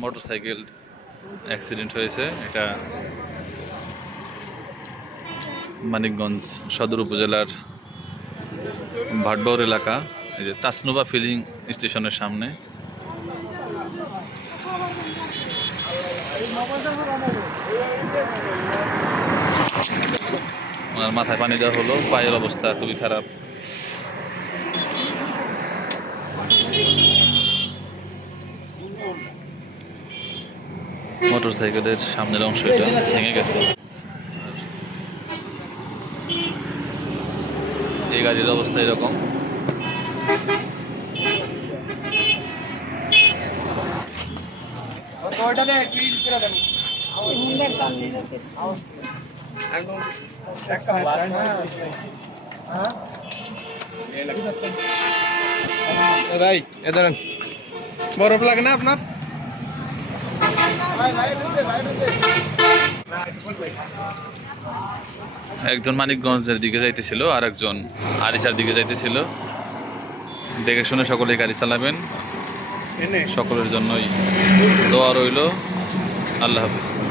Motorcycle accident হয়েছে, এটা মানিকগঞ্জ সদর উপজেলার ভাটবর এলাকা, এই যে তাসনুবা ফিলিং স্টেশনের সামনে। ওনার মাথায় পানি দেওয়া হলো, পায়ের অবস্থা খুবই খারাপ। মোটরসাইকেলের সামনের অংশ এটা ভেঙে গেছে। এই গাড়ির অবস্থা এরকম। এ ধরেন। বরফ লাগে না আপনার? একজন মানিকগঞ্জের দিকে যাইতেছিল আর একজন আরিচার দিকে যাইতেছিল। দেখে শুনে সকলেই গাড়ি চালাবেন। সকলের জন্যই দোয়া রইল। আল্লাহ হাফিজ।